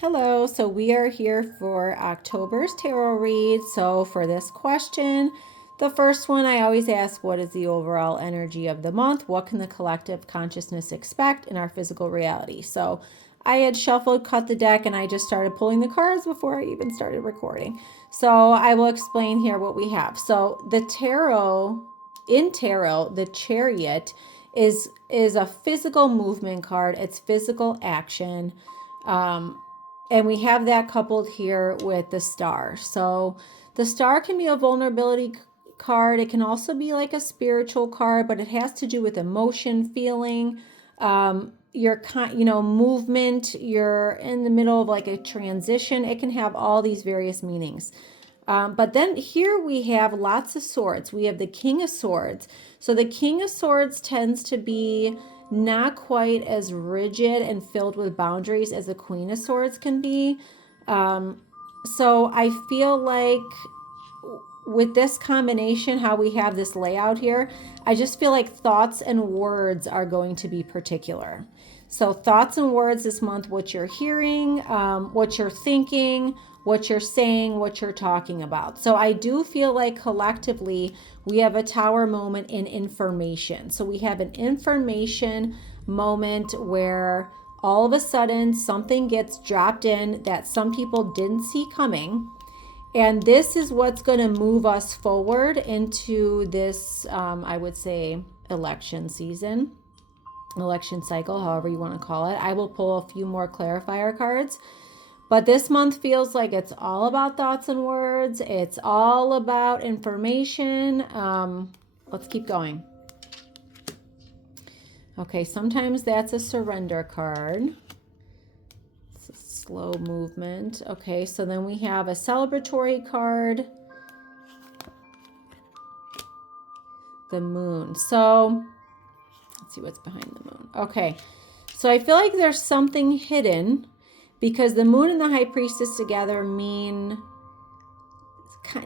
Hello, so we are here for October's tarot read. So for this question, the first one I always ask, what is the overall energy of the month? What can the collective consciousness expect in our physical reality? So I had shuffled, cut the deck, and I just started pulling the cards before I even started recording. So I will explain here what we have. So the tarot, the Chariot is a physical movement card. It's physical action. And we have that coupled here with the Star. So the Star can be a vulnerability card. It can also be like a spiritual card, but it has to do with emotion, feeling, your movement. You're in the middle of like a transition. It can have all these various meanings. But then here we have lots of swords. We have the King of Swords. So the King of Swords tends to be not quite as rigid and filled with boundaries as the Queen of Swords can be. So I feel like with this combination, how we have this layout here, I just feel like thoughts and words are going to be particular. So thoughts and words this month, what you're hearing, what you're thinking, what you're saying, what you're talking about. So I do feel like collectively we have a tower moment in information. So we have an information moment where all of a sudden something gets dropped in that some people didn't see coming. And this is what's going to move us forward into this, I would say, election season, election cycle, however you want to call it. I will pull a few more clarifier cards. But this month feels like it's all about thoughts and words. It's all about information. Let's keep going. Okay, sometimes that's a surrender card. It's a slow movement. Okay, so then we have a celebratory card. The Moon. So let's see what's behind the Moon. Okay, so I feel like there's something hidden, because the Moon and the High Priestess together mean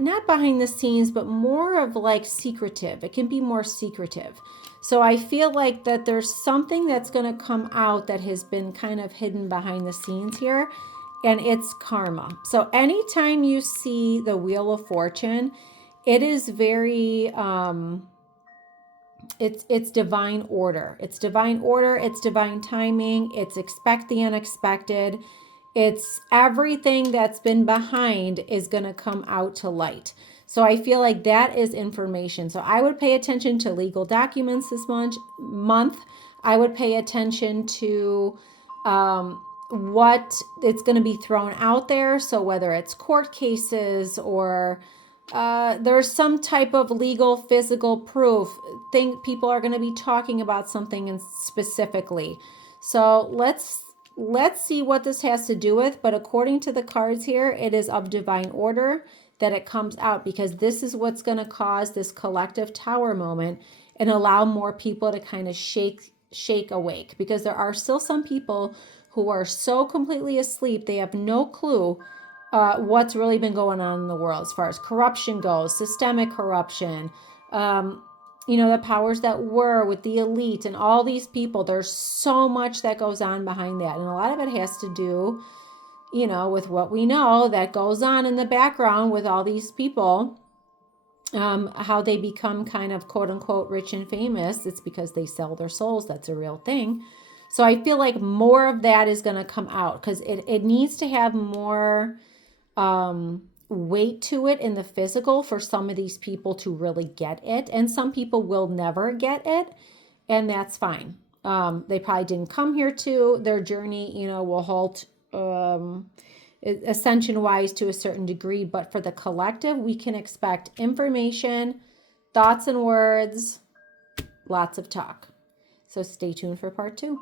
not behind the scenes, but more of like secretive. It can be more secretive. So I feel like that there's something that's going to come out that has been kind of hidden behind the scenes here, and it's karma. So anytime you see the Wheel of Fortune, it is very it's divine order. It's divine order, it's divine timing, it's expect the unexpected. It's everything that's been behind is going to come out to light. So I feel like that is information. So I would pay attention to legal documents this month. I would pay attention to what it's going to be thrown out there. So whether it's court cases or there's some type of legal, physical proof, think people are going to be talking about something specifically. So let's see what this has to do with. But according to the cards here, it is of divine order that it comes out, because this is what's going to cause this collective tower moment and allow more people to kind of shake awake, because there are still some people who are so completely asleep they have no clue what's really been going on in the world as far as corruption goes, systemic corruption, the powers that were with the elite and all these people. There's so much that goes on behind that. And a lot of it has to do, with what we know that goes on in the background with all these people, how they become kind of quote unquote rich and famous. It's because they sell their souls. That's a real thing. So I feel like more of that is going to come out, because it needs to have more weight to it in the physical for some of these people to really get it. And some people will never get it, and that's fine. They probably didn't come here to. Their journey, will halt ascension wise to a certain degree. But for the collective, we can expect information, thoughts and words, lots of talk. So stay tuned for part 2.